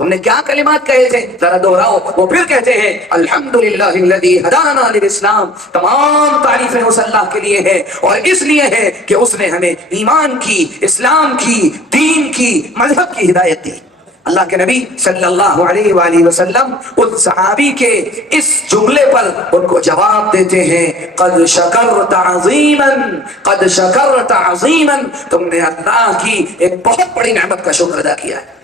تم نے کیا کلمات کہے تھے ذرا دوہراؤ. وہ پھر کہتے ہیں الحمدللہ الذی ہدانا للاسلام. تمام تعریفیں اس اللہ کے لیے ہیں اور اس لیے ہے کہ اس نے ہمیں ایمان کی, اسلام کی, دین کی, مذہب کی ہدایت دی. اللہ کے نبی صلی اللہ علیہ وآلہ وسلم ان صحابی کے اس جملے پر ان کو جواب دیتے ہیں قد شکرت عظیما, قد شکرت عظیما. تم نے اللہ کی ایک بہت بڑی نعمت کا شکر ادا کیا ہے,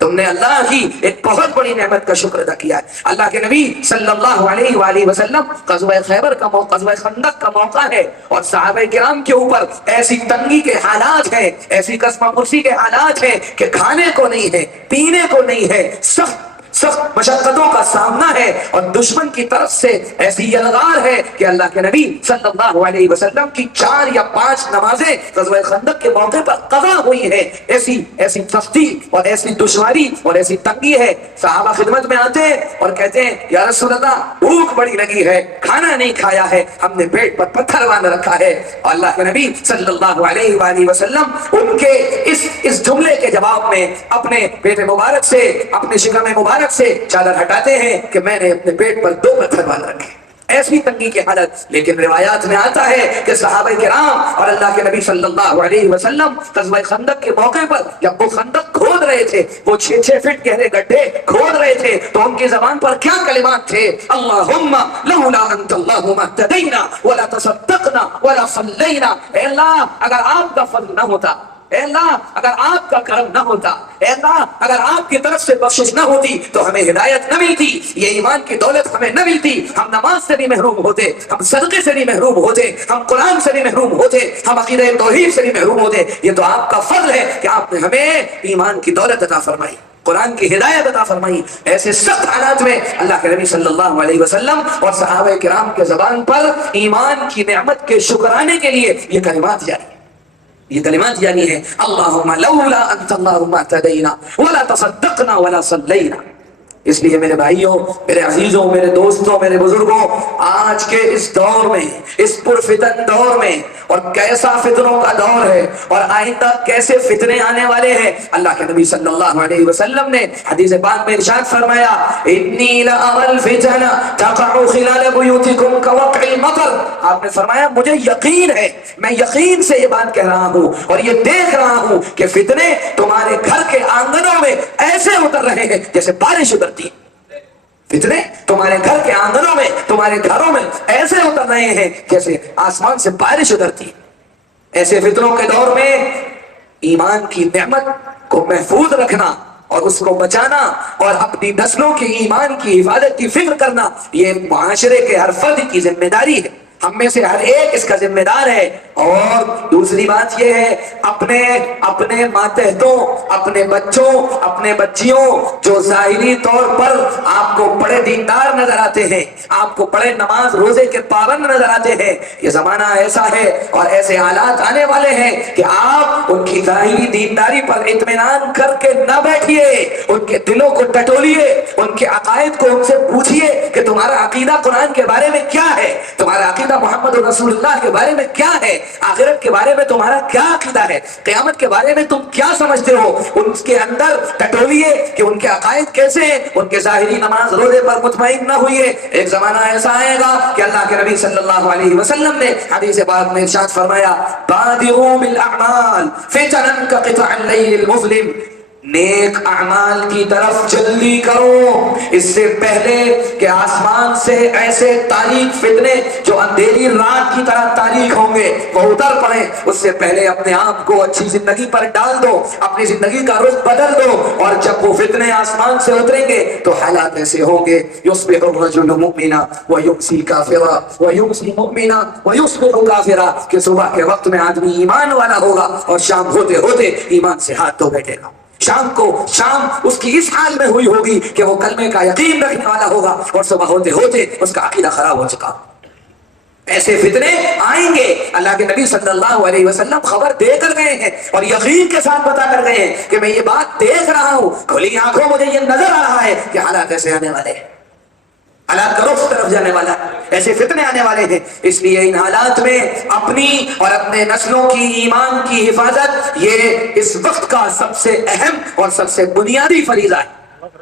تم نے اللہ کی ایک بہت بڑی نعمت کا شکر ادا کیا ہے. اللہ کے نبی صلی اللہ علیہ وآلہ وسلم غزوہ خیبر کا موقع, غزوہ خندق کا موقع ہے اور صحابہ کرام کے اوپر ایسی تنگی کے حالات ہیں, ایسی قسمہ پرسی کے حالات ہیں کہ کھانے کو نہیں ہے, پینے کو نہیں ہے, سخت سخت مشقتوں کا سامنا ہے اور دشمن کی طرف سے ایسی یلغار ہے کہ اللہ کے نبی صلی اللہ علیہ وسلم کی 4 یا 5 نمازیں غزوہ خندق کے موقع پر قضا ہوئی ہیں. ایسی سختی اور ایسی دشواری اور ایسی تنگی ہے. صحابہ خدمت میں آتے ہیں اور کہتے ہیں یا رسول اللہ بھوک بڑی لگی ہے, کھانا نہیں کھایا ہے, ہم نے پیٹ پر پتھر باندھ رکھا ہے. اور اللہ کے نبی صلی اللہ علیہ وآلہ وسلم ان کے اس جملے کے جواب میں اپنے پیٹ مبارک سے, اپنے شکم مبارک سے چادر ہٹاتے ہیں کہ میں نے اپنے پیٹ پر 2 پتھر باندھ رکھے. ایسی تنگی کی حالت. لیکن روایات میں آتا ہے کہ صحابہ کرام اور اللہ کے نبی صلی اللہ علیہ وسلم غزوہ خندق کے موقع پر جب وہ خندق کھود رہے تھے, وہ 6 فٹ گہرے گڈھے کھود رہے تھے, تو ان کی زبان پر کیا کلمات تھے؟ اللہم لولا انت اللہم اہتدینا ولا تصدقنا ولا صلینا. اے اللہ اگر آپ کا فضل نہ ہوتا, اے اللہ اگر آپ کا کرم نہ ہوتا, اے اللہ اگر آپ کی طرف سے بخشش نہ ہوتی تو ہمیں ہدایت نہ ملتی, یہ ایمان کی دولت ہمیں نہ ملتی, ہم نماز سے بھی محروم ہوتے, ہم صدقے سے بھی محروم ہوتے, ہم قرآن سے بھی محروم ہوتے, ہم عقیدہ توحید سے بھی محروم ہوتے. یہ تو آپ کا فضل ہے کہ آپ نے ہمیں ایمان کی دولت عطا فرمائی, قرآن کی ہدایت عطا فرمائی. ایسے سخت حالات میں اللہ کے نبی صلی اللہ علیہ وسلم اور صحابہ کرام کے زبان پر ایمان کی نعمت کے شکرانے کے لیے یہ کلمات جاری, یہ کلمات جاری ہے اللہم لولا انت اللہم اہتدینا ولا تصدقنا ولا صلینا. اس لیے میرے بھائیوں, میرے عزیزوں, میرے دوستوں, میرے بزرگوں, آج کے اس دور میں, اس پرفتن دور میں, اور کیسا فتنوں کا دور ہے اور آئندہ کیسے فتنے آنے والے ہیں, اللہ کے نبی صلی اللہ علیہ وسلم نے حدیث پاک میں ارشاد فرمایا انی لأری الفتن تقع خلال بیوتکم كوقع المطر. آپ نے فرمایا مجھے یقین ہے, میں یقین سے یہ بات کہہ رہا ہوں اور یہ دیکھ رہا ہوں کہ فتنے تمہارے گھر کے آنگنوں میں ایسے اتر رہے ہیں جیسے بارش اترتی. فتنے تمہارے گھر کے آنگنوں میں, تمہارے گھروں میں ایسے اتر رہے ہیں جیسے آسمان سے بارش اترتی. ایسے فتنوں کے دور میں ایمان کی نعمت کو محفوظ رکھنا اور اس کو بچانا اور اپنی نسلوں کی ایمان کی حفاظت کی فکر کرنا, یہ معاشرے کے ہر فرد کی ذمہ داری ہے. ہم میں سے ہر ایک اس کا ذمہ دار ہے. اور دوسری بات یہ ہے اپنے ماتحتوں, اپنے بچوں, اپنے بچیوں جو ظاہری طور پر آپ کو بڑے دیندار نظر آتے ہیں, آپ کو بڑے نماز روزے کے پابند نظر آتے ہیں, یہ زمانہ ایسا ہے اور ایسے حالات آنے والے ہیں کہ آپ ان کی ظاہری دینداری پر اطمینان کر کے نہ بیٹھیے, ان کے دلوں کو ٹٹولیے, ان کے عقائد کو ان سے پوچھیے کہ تمہارا عقیدہ قرآن کے بارے میں کیا ہے, تمہارا عقیدہ محمد رسول اللہ کے بارے میں کیا ہے, آخرت کے بارے میں تمہارا کیا عقیدہ ہے, قیامت کے بارے میں تم کیا سمجھتے ہو. ان کے اندر ٹٹولیے کہ ان کے عقائد کیسے ہیں, ان کے ظاہری نماز روزے پر مطمئن نہ ہوئے. ایک زمانہ ایسا آئے گا کہ اللہ کے نبی صلی اللہ علیہ وسلم نے حدیث پاک میں ارشاد فرمایا بادروا بالاعمال فتنا كقطع الليل المظلم. نیک اعمال کی طرف جلدی کرو اس سے پہلے کہ آسمان سے ایسے تاریک فتنے جو اندھیری رات کی طرح تاریک ہوں گے وہ اتر پڑیں. اس سے پہلے اپنے آپ کو اچھی زندگی پر ڈال دو, اپنی زندگی کا رخ بدل دو, اور جب وہ فتنے آسمان سے اتریں گے تو حالات ایسے ہوں گے یصبح الرجل مؤمنا ویمسی کافرا ویمسی مؤمنا ویصبح کافرا, کہ صبح کے وقت میں آدمی ایمان والا ہوگا اور شام ہوتے ہوتے ایمان سے ہاتھ دھو بیٹھے گا. شام اس کی اس حال میں ہوئی ہوگی کہ وہ کلمے کا یقین رکھنے والا ہوگا اور صبح ہوتے ہوتے اس کا عقیدہ خراب ہو چکا. ایسے فتنے آئیں گے. اللہ کے نبی صلی اللہ علیہ وسلم خبر دے کر گئے ہیں اور یقین کے ساتھ بتا کر گئے ہیں کہ میں یہ بات دیکھ رہا ہوں, کھلی آنکھوں مجھے یہ نظر آ رہا ہے کہ حالات ایسے آنے والے ہیں, حالات کا رخ طرف جانے والا ہے, ایسے فتنے آنے والے ہیں. اس لیے ان حالات میں اپنی اور اپنے نسلوں کی ایمان کی حفاظت یہ اس وقت کا سب سے اہم اور سب سے بنیادی فریضہ ہے.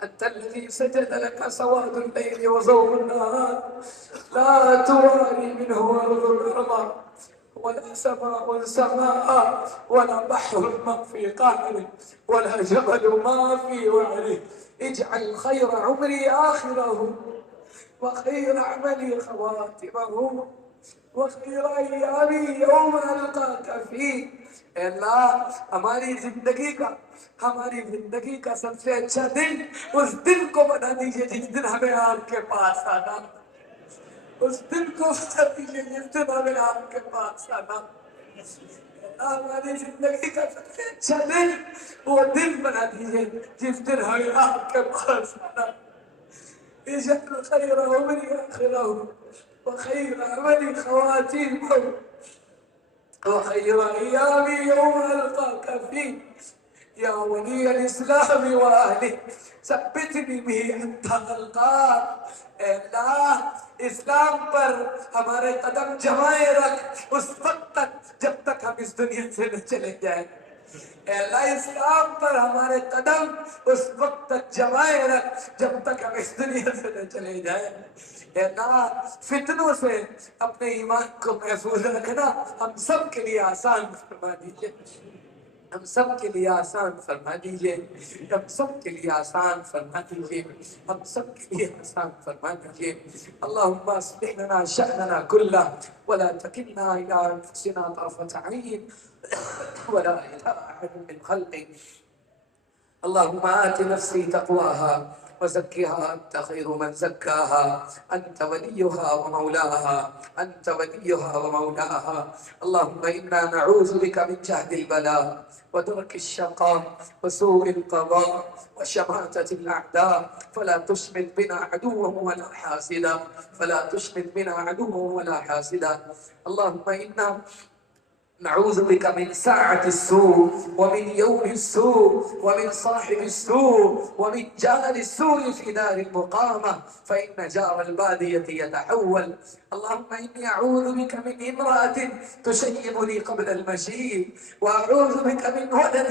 أنت الذي سجد لك سواد الليل وضوء النهار، لا تواري منه أرض الأرض ولا سماء سماء ولا بحر ما في قعره ولا جبل ما في وعره. اجعل خير عمري آخره وخير عملي خواتمه وخير أيامي يوم ألقاك فيه. اللہ ہماری زندگی کا سب سے اچھا دن اس دن کو بنا دیجئے جس دن ہمیں آپ کے پاس آنا، اس دن کو بنا دیجئے جس دن ہمیں آپ کے پاس آنا۔ ہماری زندگی کا سب سے اچھا دن وہ دن بنا دیجئے جس دن ہمیں آپ کے پاس آنا۔ اجعل خیر عمری آخرہ وخیر عملی خواتیمہ وخير أيامي يوم ألقاك فيه يا ولي الإسلام وأهله ثبتني به حتى ألقاك۔ اے اللہ اسلام پر ہمارے قدم جمائے رکھ اس وقت تک جب تک ہم اس دنیا سے نہ چلے جائیں۔ اے اللہ اسلام پر ہمارے قدم اس وقت تک جمائے رکھ جب تک ہم اس دنیا سے نہ چلے جائیں۔ اے اللہ فتنوں سے اپنے ایمان کو محفوظ رکھنا ہم سب کے لیے آسان فرما دیجئے، ہم سب کے لیے آسان فرما دیجئے، ہم سب کے لیے آسان فرما دیجئے، ہم سب کے لیے آسان فرما دیجئے۔ اللہم اصلح لنا شأننا کلہ ولا تکلنا الی انفسنا طرفة عین ولا إلى أحد من خلقك۔ اللهم آت نفسي تقواها وزكها أنت خير من زكاها، أنت وليها ومولاها، أنت وليها ومولاها۔ اللهم إنا نعوذ بك من جهد البلاء ودرك الشقاء وسوء القضاء وشماتة الأعداء، فلا تشمت بنا عدوا ولا حاسدا، فلا تشمت بنا عدوا ولا حاسدا۔ اللهم إنا نعوذ بك من ساعة السوء ومن يوم السوء ومن صاحب السوء ومن جار السوء في دار المقامة فإن جار البادية يتحول۔ اللهم إني أعوذ بك من امرأة تشيبني قبل المشيب وأعوذ بك من ولد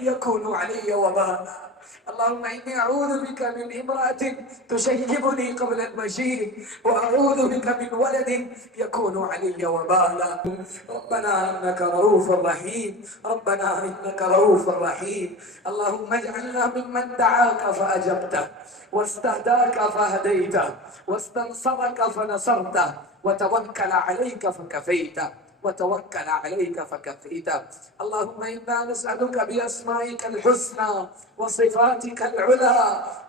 يكون علي وبالا۔ اللهم إني أعوذ بك من امرأة تشيبني قبل المشيب وأعوذ بك من ولد يكون علي وبالا۔ ربنا إنك رؤوف رحيم، ربنا إنك رؤوف رحيم۔ اللهم اجعلنا ممن دعاك فأجبته واستهداك فهديته واستنصرك فنصرته وتوكل عليك فكفيته وتوكل عليك فكفيت۔ اللهم إنا نسألك بأسمائك الحسنى وصفاتك العلى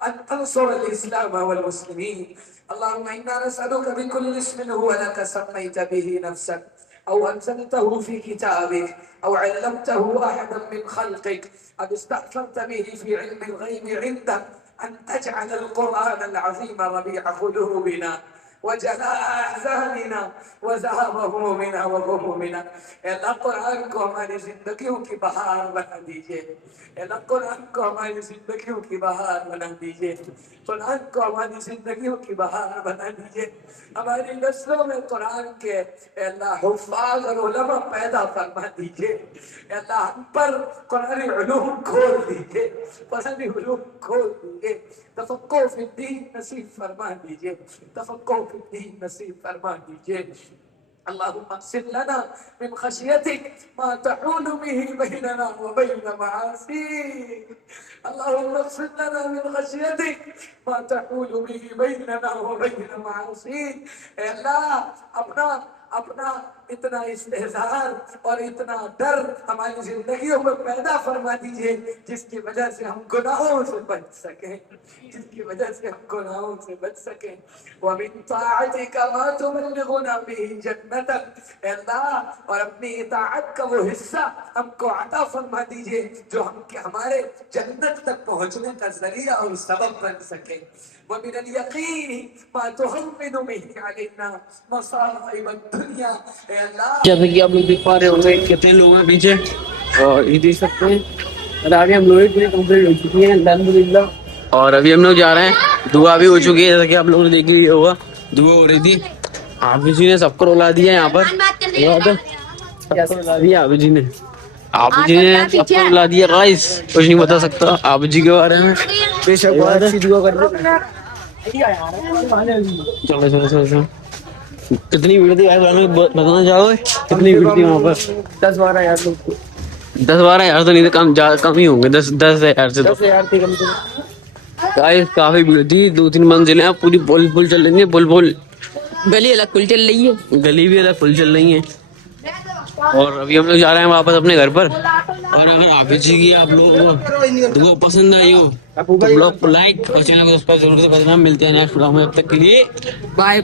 أن تنصر الإسلام والمسلمين۔ اللهم إنا نسألك بكل اسم هو لك سميت به نفسك أو أنزلته في كتابك أو علمته أحدا من خلقك أو استأثرت به في علم الغيب عندك أن تجعل القرآن العظيم ربيع قلوبنا وجلاء احزاننا وذهاب همومنا وغمومنا۔ اے اللہ قرآن کو ہماری زندگیوں کی بہار بنا دیجئے، اے اللہ قرآن کو ہماری زندگیوں کی بہار بنا دیجئے، قرآن کو ہماری زندگیوں کی بہار بنا دیجئے۔ ہماری نسلوں میں قرآن کے اے اللہ حفاظ اور علماء پیدا فرما دیجئے۔ اے اللہ ہم پر قرآن علوم کھول دیجئے، قرآن علوم کھول دیجئے، تفقہ فی الدین نصیب فرما دیجئے، تفقہ فی الدین نصیب فرما دیجئے۔ اللهم اقسم لنا من خشيتك ما تحول به بيننا وبين معاصيك اللهم اقسم لنا من خشيتك ما تحول به بيننا وبين معاصيك اے اللہ اپنا اتنا استحضار اور اتنا ڈر ہماری زندگیوں میں پیدا فرما دیجئے جس کی وجہ سے ہم گناہوں سے بچ سکیں وَمِن طَاعَتِكَ مَا تُبَلِّغُنَا بِهِ جَنَّتَكَ اے اللہ اور اپنی اطاعت کا وہ حصہ ہم کو عطا فرما دیجئے جو ہمارے جنت تک پہنچنے کا ذریعہ اور سبب بن سکے وَمِنَ الْيَقِينِ مَا تُهَوِّنُ بِهِ عَلَيْنَا مَصَائِبَ الدُّنْيَا اے اللہ جیسے کہ آپ لوگ دیکھ پا رہے ہوں گے کتنے لوگ ہیں پیچھے اور یہ دیکھ سکتے ہیں اور آگے ہم لوگ پوری کمپلیٹ ہو چکی ہیں الحمدللہ اور ابھی ہم لوگ جا رہے ہیں دعا بھی ہو چکی ہے جیسا کہ آپ لوگوں نے دیکھ لیا ہوگا دعا ہو رہی تھی حافظ جی نے سب کو رلا دیا یہاں پر حافظ جی نے سب کو رلا دیا غائز کچھ نہیں بتا سکتا حافظ جی کے بارے میں بے شک بہت اچھی دعا کر رہے ہیں چلو کتنی بھیڑ تھی بتانا چاہو گے کتنی بھیڑ تھی وہاں پر 10-12 ہزار لوگ 10-12 ہزار تو نہیں تھے کم ہی ہوں گے 10,000 سے 10,000 تھی کم سے کم کافی بھیڑ تھی 2-3 منزلیں ہیں پوری پل چل رہی ہیں پل گلی الگ پل چل رہی ہے گلی بھی الگ پل چل رہی ہیں اور ابھی ہم لوگ جا رہے ہیں واپس اپنے گھر پر اور اگر حافظ جی کی آپ لوگ کو پسند آئی ہو تو بلاگ کو لائک اور چینل کو سبسکرائب ضرور سے کرنا ملتے ہیں نیکسٹ بلاگ میں اب تک کے لیے بائے بائے